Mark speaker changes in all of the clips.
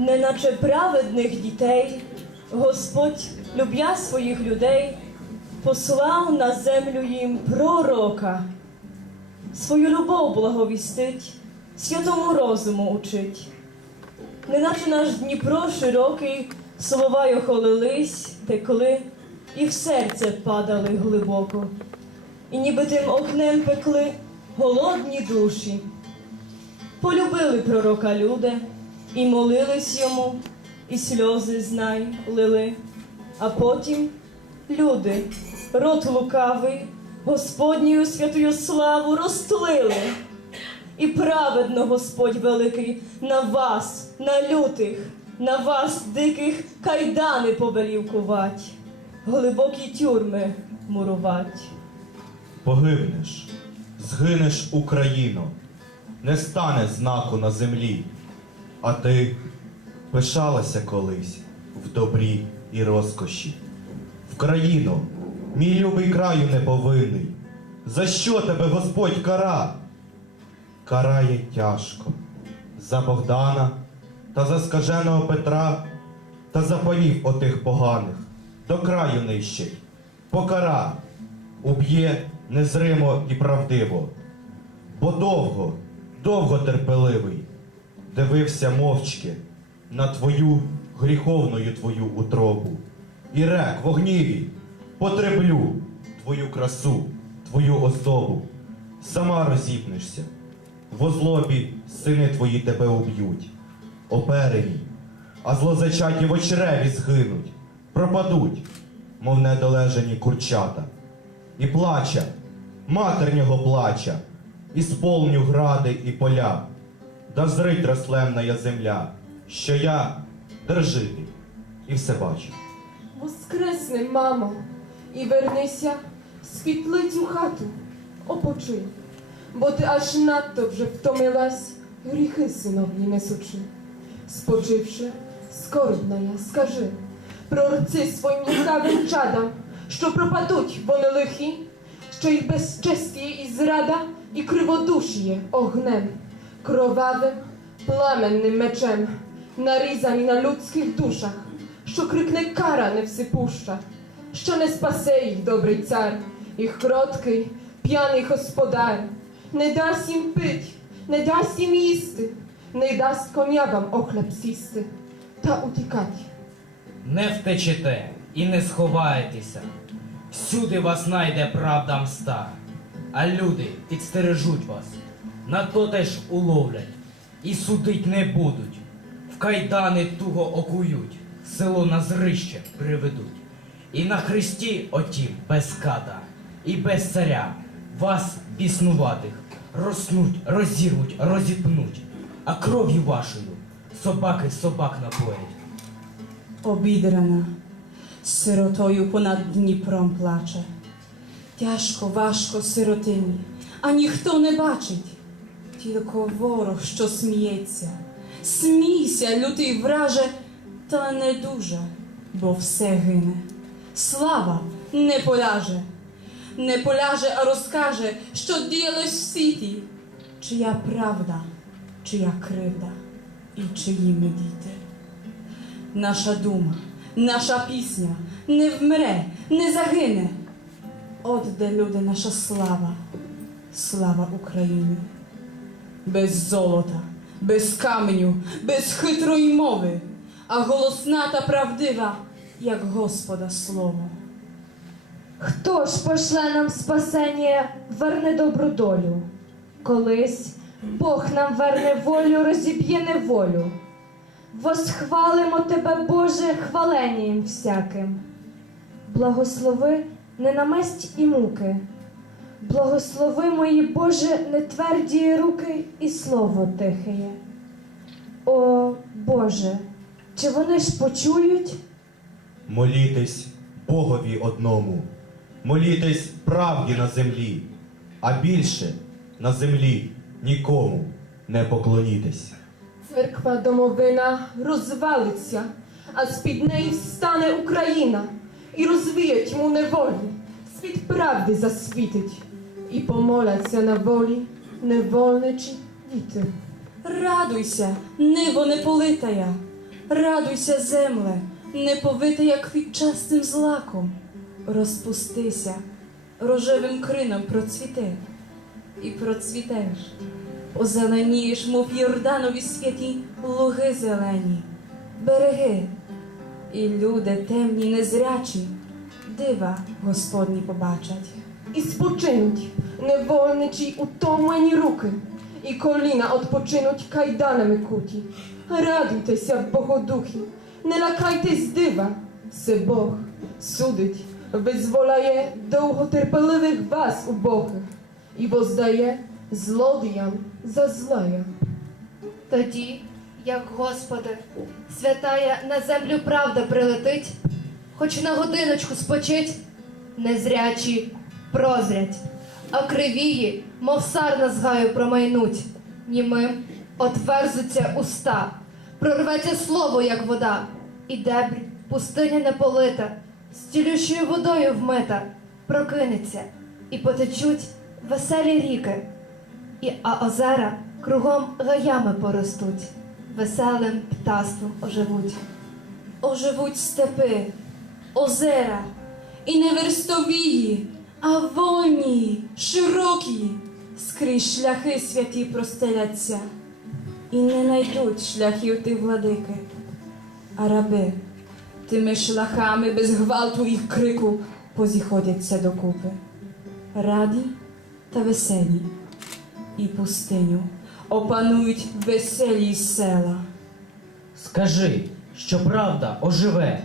Speaker 1: неначе праведних дітей, Господь, любя своїх людей, послав на землю їм пророка, свою любов благовістить, святому розуму учить. Неначе наш Дніпро широкий, слова його текли, і в серце падали глибоко, і ніби тим огнем пекли голодні душі. Полюбили пророка люди, і молились йому, і сльози знай лили. А потім люди, рот лукавий, Господньою святою славу розтлили. І праведно Господь великий на вас, на лютих, на вас, диких, кайдани повелів кувать, глибокі тюрми мурувать.
Speaker 2: Погибнеш, згинеш Україно, не стане знаку на землі, а ти пишалася колись в добрі і розкоші. В країну, мій любий краю неповинний, за що тебе Господь кара? Карає тяжко за Богдана та за скаженого Петра та за панів отих поганих, до краю нищить, покара, уб'є незримо і правдиво, бо довго, довго терпеливий, дивився мовчки на твою гріховною твою утробу, і рек в гніві потреблю твою красу, твою оздобу, сама розіпнешся, в озлобі сини твої тебе уб'ють, оперені, а злозачаті в очреві згинуть, пропадуть, мов недолежані курчата. І плаче, матернього плача, і сполню гради і поля, да зрить рослемна земля, що я держитель і все бачу.
Speaker 3: Воскресни, мамо, і вернися в світлицю хату, опочи, бо ти аж надто вже втомилась, гріхи синовні несучи. Спочивши, скорбна я, скажи, прорці своїм лукавим чадам, що пропадуть вони лихі, що їх безчестіє і зрада, і криводушіє огнем, кровавим, пламенним мечем, нарізані на людських душах, що крикне кара не всипуща, що не спасе їх добрий цар, їх кроткий, п'яний господар, не дасть їм пить, не дасть їм їсти, не дасть коня вам охляб сісти, та утікать.
Speaker 4: Не втечете і не сховаєтеся. Всюди вас найде правда мста, а люди підстережуть вас, на то теж уловлять і судить не будуть. В кайдани туго окують, село на зрище приведуть. І на хресті отім без ката, і без царя вас біснуватих роснуть, розірвуть, розіпнуть, а кров'ю вашою собаки собак напоять.
Speaker 5: Обідрана, сиротою понад Дніпром плаче. Тяжко, важко сиротині, а ніхто не бачить, тільки ворог, що сміється. Смійся, лютий враже, та не дуже, бо все гине. Слава не поляже, не поляже, а розкаже, що діялось в світі, чия правда, чия кривда і чиї ми діти. Наша дума, наша пісня не вмре, не загине. От де люди наша слава, слава України. Без золота, без каменю, без хитрої мови, а голосна та правдива, як Господа слово.
Speaker 6: Хто ж пошле нам спасення, верне добру долю? Колись Бог нам верне волю, розіб'є неволю. Восхвалимо тебе, Боже, хваленням всяким. Благослови ненамисть і муки. Благослови мої, Боже, нетверді руки і слово тихеє. О Боже, чи вони ж почують?
Speaker 2: Молітесь Богові одному, молітесь правді на землі, а більше на землі нікому не поклонітесь.
Speaker 3: Церква домовина розвалиться, а з-під неї встане Україна і розвіять йому неволі, світ правди засвітить, і помоляться на волі невольничі діти.
Speaker 5: Радуйся, ниво не политая, Радуйся, земле, не повита, як квітчастим злаком. Розпустися, рожевим крином процвіти, і процвітеш. Озеленієш, мов Йорданові святі луги зелені, береги, і люди темні, незрячі, дива Господні побачать.
Speaker 3: І спочинуть. Невольничі утомлені руки, і коліна odpoczynуть кайданами куті. Радуйтеся, Богодухи, не лякайтесь дива, се Бог судить, визволяє довготерпеливих вас убогих і воздає злодіям за злая.
Speaker 7: Тоді, як Господи, святая на землю правда прилетить, хоч на годиночку спочить, незрячі прозрять, а кривії, мов сарна з промайнуть, німим отверзуться уста, прорветься слово, як вода, і дебрь, пустиня не полита, з цілющою водою вмита, прокинеться, і потечуть веселі ріки, і а озера кругом гаями поростуть, веселим птаством оживуть.
Speaker 5: оживуть степи, озера, і не верстовії, а вольні, широкі, скрізь шляхи святі простеляться, і не найдуть шляхів ти, владики, а раби тими шляхами без гвалту і крику позіходяться докупи, раді та веселі, і пустиню опанують веселі села.
Speaker 4: Скажи, що правда оживе,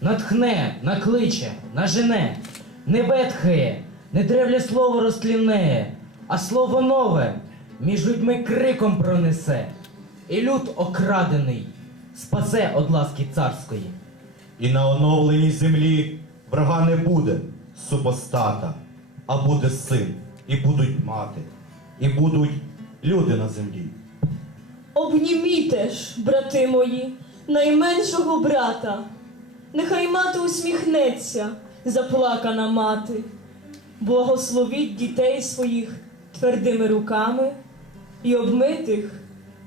Speaker 4: натхне, накличе, нажене, не бетхає, не древле слово розтлінеє, а слово нове між людьми криком пронесе, і люд окрадений спасе од ласки царської.
Speaker 2: І на оновленій землі врага не буде супостата, а буде син, і будуть мати, і будуть люди на землі.
Speaker 1: Обніміте ж, брати мої, найменшого брата. Нехай мати усміхнеться, заплакана мати. Благословіть дітей своїх твердими руками і обмитих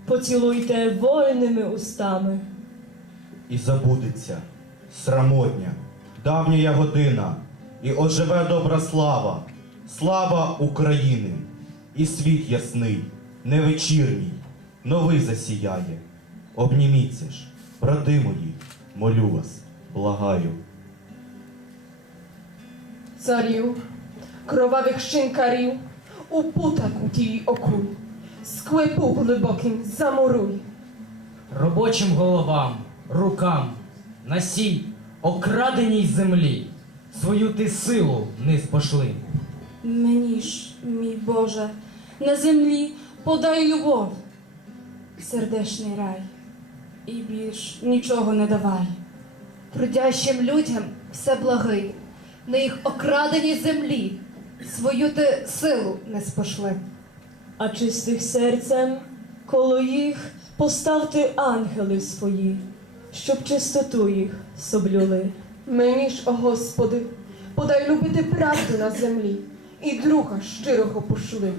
Speaker 1: поцілуйте вольними устами.
Speaker 2: І забудеться срамотня, давня година, і оживе добра слава, слава України, і світ ясний, невечірній, новий засіяє. Обніміться ж, брати мої, молю вас, благаю.
Speaker 3: Царів, кровавих шинкарів, у пута кутії окуй, склепу глибоким замуруй.
Speaker 4: Робочим головам, рукам, насій, окраденій землі, свою ти силу низ пошли.
Speaker 5: Мені ж, мій Боже, на землі подай любов, сердешний рай, і більш нічого не давай.
Speaker 7: Трудящим людям все благий, на їх окраденій землі свою ти силу не спошли.
Speaker 1: А чистих серцем коло їх поставте ангели свої, щоб чистоту їх соблюли.
Speaker 3: Мені ж, о Господи, подай любити правду на землі, і друга щирого пошли.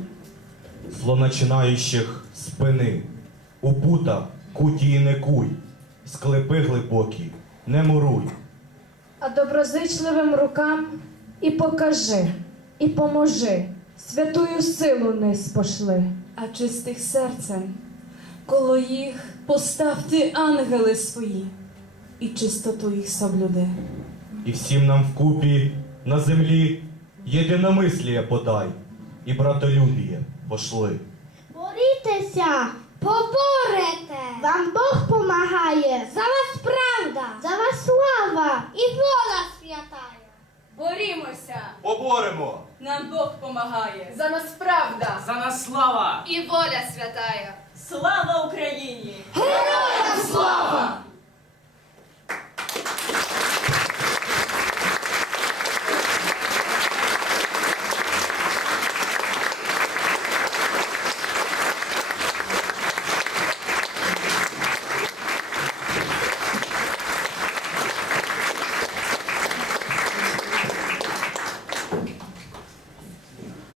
Speaker 2: Злоначинаючих спини, у пута кутії не куй, склепи глибокі, не муруй.
Speaker 6: А доброзичливим рукам і покажи, і поможи, святую силу низ пошли.
Speaker 5: А чистих серцем коло їх поставте ангели свої, і чистоту їх соблюди.
Speaker 2: І всім нам вкупі на землі єдиномислія подай, і братолюбіє пошли.
Speaker 8: Борітеся, поборете. Вам Бог помагає. За вас правда, за вас слава і воля святая.
Speaker 5: Борімося!
Speaker 2: Поборемо!
Speaker 5: Нам Бог помагає!
Speaker 3: За нас правда!
Speaker 4: За нас слава!
Speaker 7: І воля святая.
Speaker 1: Слава Україні!
Speaker 8: Героям слава!